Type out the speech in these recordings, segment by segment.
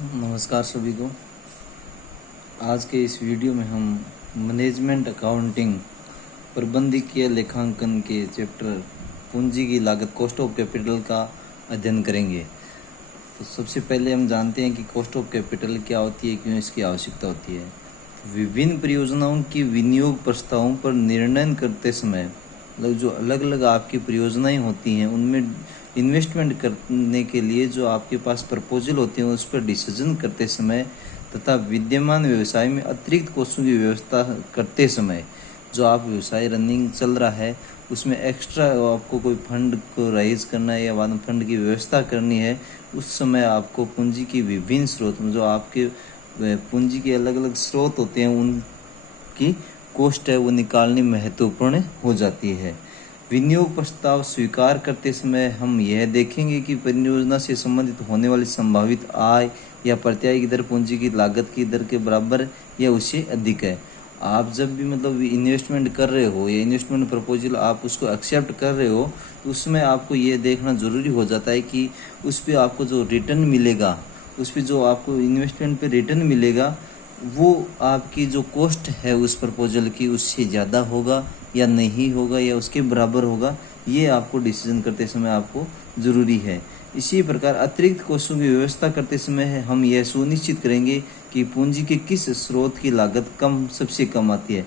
नमस्कार सभी को। आज के इस वीडियो में हम मैनेजमेंट अकाउंटिंग प्रबंधकीय लेखांकन के चैप्टर पूंजी की लागत कॉस्ट ऑफ कैपिटल का अध्ययन करेंगे। तो सबसे पहले हम जानते हैं कि कॉस्ट ऑफ कैपिटल क्या होती है, क्यों इसकी आवश्यकता होती है। तो विभिन्न परियोजनाओं की विनियोग प्रस्तावों पर निर्णय करते समय जो अलग अलग आपकी परियोजनाएं होती हैं उनमें इन्वेस्टमेंट करने के लिए जो आपके पास प्रपोजल होते हैं उस पर डिसीजन करते समय तथा विद्यमान व्यवसाय में अतिरिक्त कोषों की व्यवस्था करते समय जो आप व्यवसाय रनिंग चल रहा है उसमें एक्स्ट्रा आपको कोई फंड को राइज करना है या वन फंड की व्यवस्था करनी है, उस समय आपको पूंजी की विभिन्न स्रोत जो आपके पूंजी के अलग अलग स्रोत होते हैं उनकी कॉस्ट है वो निकालनी महत्वपूर्ण हो जाती है। विनियोग प्रस्ताव स्वीकार करते समय हम यह देखेंगे कि परियोजना से संबंधित होने वाली संभावित आय या प्रत्याय की दर पूंजी की लागत की दर के बराबर या उससे अधिक है। आप जब भी इन्वेस्टमेंट कर रहे हो या इन्वेस्टमेंट प्रपोजल आप उसको एक्सेप्ट कर रहे हो तो उसमें आपको ये देखना ज़रूरी हो जाता है कि उस पर आपको जो रिटर्न मिलेगा, उस पर जो आपको इन्वेस्टमेंट पे रिटर्न मिलेगा वो आपकी जो कॉस्ट है उस प्रपोजल की उससे ज़्यादा होगा या नहीं होगा या उसके बराबर होगा, ये आपको डिसीजन करते समय आपको ज़रूरी है। इसी प्रकार अतिरिक्त कोषों की व्यवस्था करते समय हम यह सुनिश्चित करेंगे कि पूंजी के किस स्रोत की लागत सबसे कम आती है।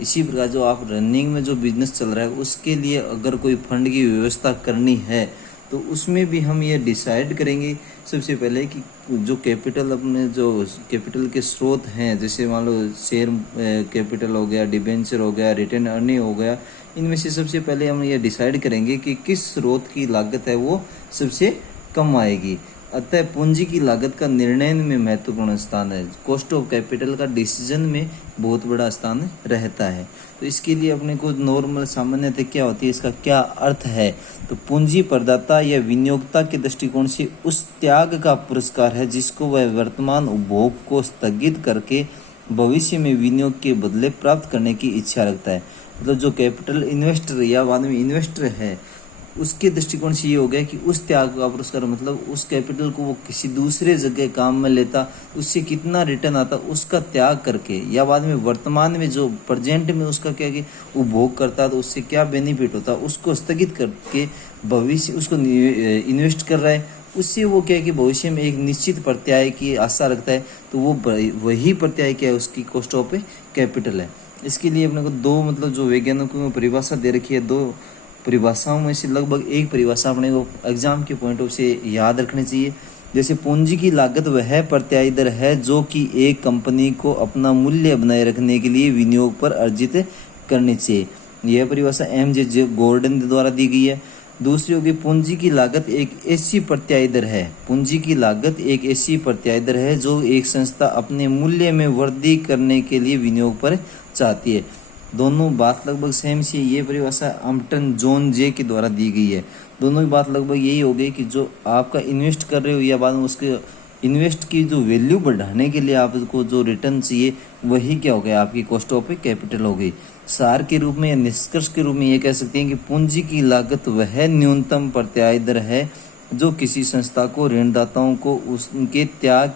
इसी प्रकार जो आप रनिंग में जो बिजनेस चल रहा है उसके लिए अगर कोई फंड की व्यवस्था करनी है तो उसमें भी हम ये डिसाइड करेंगे सबसे पहले कि जो कैपिटल अपने जो कैपिटल के स्रोत हैं, जैसे मान लो शेयर कैपिटल हो गया, डिबेंचर हो गया, रिटेन अर्निंग हो गया, इनमें से सबसे पहले हम ये डिसाइड करेंगे कि किस स्रोत की लागत है वो सबसे कम आएगी। अतः पूंजी की लागत का निर्णय में महत्वपूर्ण स्थान है, कॉस्ट ऑफ कैपिटल का डिसीजन में बहुत बड़ा स्थान रहता है। तो इसके लिए अपने को नॉर्मल सामान्यतः क्या होती है, इसका क्या अर्थ है, तो पूंजी प्रदाता या विनियोगता के दृष्टिकोण से उस त्याग का पुरस्कार है जिसको वह वर्तमान उपभोग को स्थगित करके भविष्य में विनियोग के बदले प्राप्त करने की इच्छा रखता है। जो कैपिटल इन्वेस्टर या बाद में इन्वेस्टर है उसके दृष्टिकोण से ये हो गया कि उस त्याग का पुरस्कार उस कैपिटल को वो किसी दूसरे जगह काम में लेता, उससे कितना रिटर्न आता उसका त्याग करके या बाद में वर्तमान में जो प्रेजेंट में उसका क्या कि उपभोग करता तो उससे क्या बेनिफिट होता उसको स्थगित करके भविष्य उसको इन्वेस्ट कर रहा है, उससे वो क्या है कि भविष्य में एक निश्चित प्रत्याय की आशा रखता है, तो वो वही प्रत्याय क्या है उसकी कॉस्ट ऑफ कैपिटल है। इसके लिए अपने को दो जो वैज्ञानिकों में परिभाषा दे रखी है, दो परिभाषाओं में से लगभग एक परिभाषा अपने को एग्जाम के पॉइंट ऑफ से याद रखनी चाहिए। जैसे पूंजी की लागत वह प्रत्याय दर है जो कि एक कंपनी को अपना मूल्य बनाए रखने के लिए विनियोग पर अर्जित करनी चाहिए। यह परिभाषा M.J. गॉर्डन द्वारा दी गई है। दूसरी होगी पूंजी की लागत एक ऐसी प्रत्याय दर है, पूंजी की लागत एक ऐसी प्रत्याय दर है जो एक संस्था अपने मूल्य में वृद्धि करने के लिए विनियोग पर चाहती है। दोनों बात लगभग सेम सी है। ये परिभाषा अम्पटन जॉन जे के द्वारा दी गई है। दोनों की बात लगभग यही हो गई कि जो आपका इन्वेस्ट कर रहे हो या बाद में उसके इन्वेस्ट की जो वैल्यू बढ़ाने के लिए आपको जो रिटर्न चाहिए वही क्या हो गया, आपकी कॉस्ट ऑफ कैपिटल हो गई। सार के रूप में या निष्कर्ष के रूप में ये कह सकते हैं कि पूंजी की लागत वह न्यूनतम प्रत्याय दर है जो किसी संस्था को ऋणदाताओं को उनके त्याग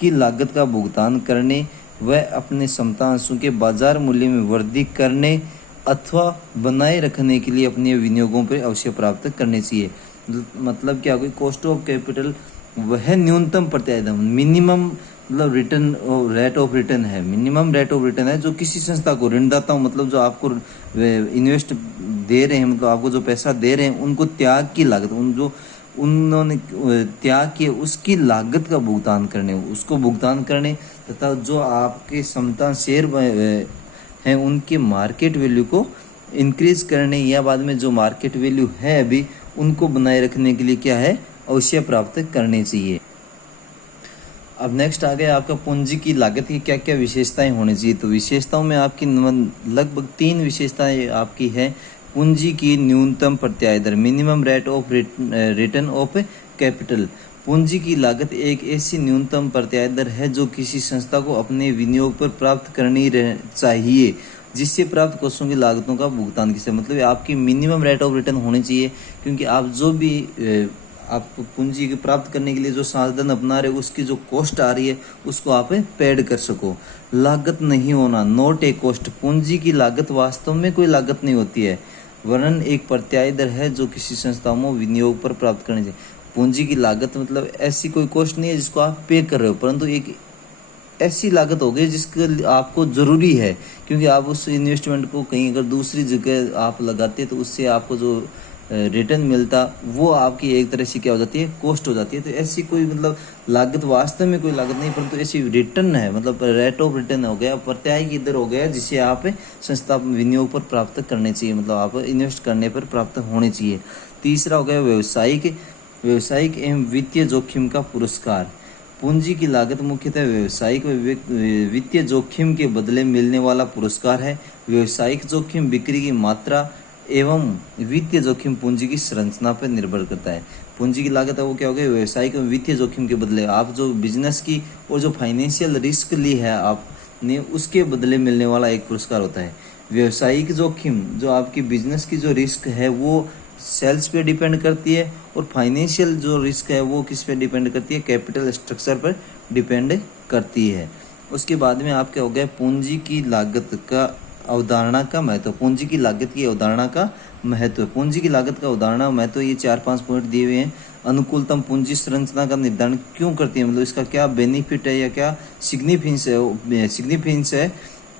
की लागत का भुगतान करने वह अपने क्षमतांशों के बाजार मूल्य में वृद्धि करने अथवा बनाए रखने के लिए अपने विनियोगों पर अवश्य प्राप्त करने चाहिए। मतलब क्या होगी, कॉस्ट ऑफ कैपिटल वह न्यूनतम प्रत्याय दर minimum return rate of return है, मिनिमम रेट ऑफ रिटर्न है जो किसी संस्था को ऋणदाताओं जो आपको इन्वेस्ट दे रहे हैं, आपको जो पैसा दे रहे हैं उनको त्याग की लागत उन्होंने त्याग किए उसकी लागत का भुगतान करने, उसको भुगतान करने तथा जो आपके क्षमता शेयर हैं उनके मार्केट वैल्यू को इंक्रीज करने या बाद में जो मार्केट वैल्यू है अभी उनको बनाए रखने के लिए क्या है, अवश्य प्राप्त करने चाहिए। अब नेक्स्ट आ गया आपका पूंजी की लागत की क्या क्या विशेषताएं होनी चाहिए। तो विशेषताओं में आपकी लगभग 3 विशेषताएं आपकी है। पूंजी की न्यूनतम प्रत्याय दर, minimum rate of return of capital. पूंजी की लागत एक ऐसी न्यूनतम प्रत्याय दर है जो किसी संस्था को अपने विनियोग पर प्राप्त करनी चाहिए जिससे प्राप्त कोषों की लागतों का भुगतान किसे, मतलब आपकी मिनिमम रेट ऑफ रिटर्न होनी चाहिए। क्योंकि आप जो भी आप पूंजी को प्राप्त करने के लिए जो साधन अपना रहे उसकी जो कॉस्ट आ रही है उसको आप पेड कर सको। लागत नहीं होना, नॉट ए कॉस्ट। पूंजी की लागत वास्तव में कोई लागत नहीं होती है, वरन एक प्रत्याय दर है जो किसी संस्था में विनियोग पर प्राप्त करनी चाहिए। पूंजी की लागत मतलब ऐसी कोई कॉस्ट नहीं है जिसको आप पे कर रहे हो, परंतु एक ऐसी लागत हो गई जिसके आपको ज़रूरी है, क्योंकि आप उस इन्वेस्टमेंट को कहीं अगर दूसरी जगह आप लगाते तो उससे आपको जो रिटर्न मिलता वो आपकी एक तरह से क्या हो जाती है, कॉस्ट हो जाती है। तो ऐसी कोई मतलब लागत वास्तव में कोई लागत नहीं, परंतु ऐसी रिटर्न है, मतलब रेट ऑफ रिटर्न हो गया, प्रत्याय की दर हो गया, जिसे आप संस्था विनियोग पर प्राप्त करने चाहिए, मतलब आप इन्वेस्ट करने पर प्राप्त होने चाहिए। तीसरा हो गया व्यावसायिक एवं वित्तीय जोखिम का पुरस्कार। पूंजी की लागत मुख्यतः व्यावसायिक वित्तीय जोखिम के बदले मिलने वाला पुरस्कार है। व्यावसायिक जोखिम बिक्री की मात्रा एवं वित्तीय जोखिम पूंजी की संरचना पर निर्भर करता है। पूंजी की लागत है वो क्या हो गया, व्यावसायिक एवं वित्तीय जोखिम के बदले आप जो बिजनेस की और जो फाइनेंशियल रिस्क ली है आपने उसके बदले मिलने वाला एक पुरस्कार होता है। व्यावसायिक जोखिम जो आपकी बिजनेस की जो रिस्क है वो सेल्स पे डिपेंड करती है, और फाइनेंशियल जो रिस्क है वो किस पे डिपेंड करती है, कैपिटल स्ट्रक्चर पर डिपेंड करती है। उसके बाद में आप क्या हो गया, पूंजी की लागत का अवधारणा का महत्व। पूंजी की लागत की अवधारणा का महत्व, पूंजी की लागत का अवधारणा महत्व, ये 4-5 पॉइंट दिए हुए हैं। अनुकूलतम पूंजी संरचना का निर्धारण क्यों करती है, मतलब इसका क्या बेनिफिट है या क्या सिग्निफिकेंस है।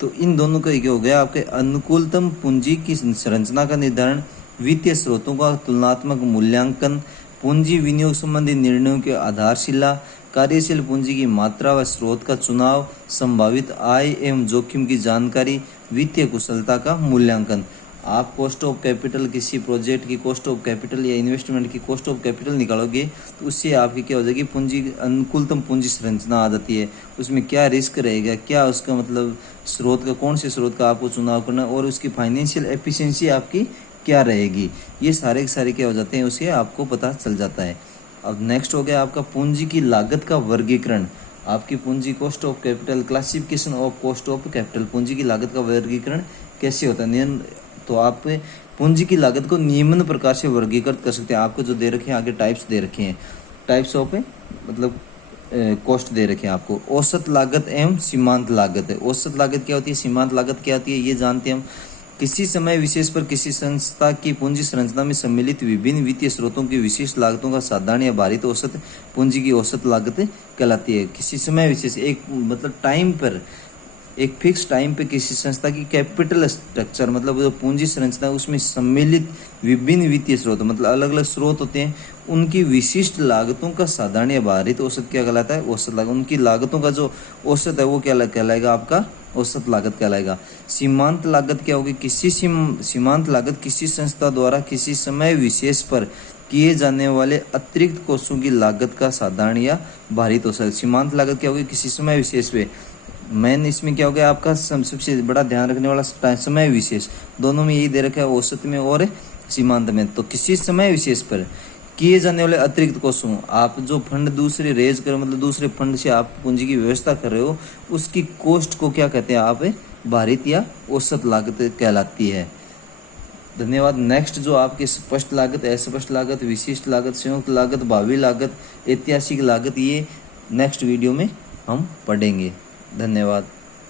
तो इन दोनों का क्या हो गया, आपके अनुकूलतम पूंजी की संरचना का निर्धारण, वित्तीय स्रोतों का तुलनात्मक मूल्यांकन, पूंजी विनियोग संबंधी निर्णयों के आधारशिला, कार्यशील पूंजी की मात्रा व स्रोत का चुनाव, संभावित आय एवं जोखिम की जानकारी, वित्तीय कुशलता का मूल्यांकन। आप कॉस्ट ऑफ कैपिटल, किसी प्रोजेक्ट की कॉस्ट ऑफ कैपिटल या इन्वेस्टमेंट की कॉस्ट ऑफ कैपिटल निकालोगे तो उससे आपकी क्या हो जाएगी, पूंजी अनुकूलतम पूंजी संरचना आ जाती है। उसमें क्या रिस्क रहेगा, क्या उसका मतलब स्रोत का, कौन से स्रोत का आपको चुनाव करना, और उसकी फाइनेंशियल एफिशिएंसी आपकी क्या रहेगी, ये सारे के सारे क्या हो जाते हैं, उसे आपको पता चल जाता है। अब नेक्स्ट हो गया आपका पूंजी की लागत का वर्गीकरण। आपकी पूंजी cost of capital, classification of cost of capital, पूंजी की लागत का वर्गीकरण कैसे होता है। तो आप पूंजी की लागत को निम्न प्रकार से वर्गीकृत कर सकते हैं। आपको जो दे रखे हैं आगे टाइप्स दे रखे हैं, टाइप्स ऑफ मतलब कॉस्ट दे रखे हैं आपको। औसत लागत एवं सीमांत लागत है। औसत लागत क्या होती है, सीमांत लागत क्या होती है, ये जानते हैं हम। किसी समय विशेष पर किसी संस्था की पूंजी संरचना में सम्मिलित विभिन्न वित्तीय स्रोतों की विशेष लागतों का साधारण या भारित औसत पूंजी की औसत लागत कहलाती है। किसी समय विशेष, एक मतलब टाइम पर, एक फिक्स टाइम पे किसी संस्था की कैपिटल स्ट्रक्चर मतलब जो पूंजी संरचना उसमें सम्मिलित विभिन्न वित्तीय स्रोत, मतलब अलग अलग स्रोत होते हैं, उनकी विशिष्ट लागतों का साधारण या भारित औसत क्या कहलाता है, औसत लागत। उनकी लागतों का जो औसत है वो क्या कहलाएगा, आपका औसत लागत कहलाएगा। सीमांत लागत क्या होगी, सीमांत लागत किसी संस्था द्वारा किसी समय विशेष पर किए जाने वाले अतिरिक्त कोषों की लागत का साधारण या भारित औसत। सीमांत लागत क्या होगी, किसी समय विशेष पे, मेन इसमें क्या हो गया आपका सबसे बड़ा ध्यान रखने वाला समय विशेष, दोनों में यही दे रखा है, औसत में और सीमांत में। तो किसी समय विशेष पर किए जाने वाले अतिरिक्त कोषों, आप जो फंड दूसरे रेज कर मतलब दूसरे फंड से आप पूंजी की व्यवस्था कर रहे हो, उसकी कॉस्ट को क्या कहते हैं आप, भारित या औसत लागत कहलाती है। धन्यवाद। नेक्स्ट जो आपकी स्पष्ट लागत, अस्पष्ट लागत, विशिष्ट लागत, संयुक्त लागत, भावी लागत, ऐतिहासिक लागत, ये नेक्स्ट वीडियो में हम पढ़ेंगे। धन्यवाद।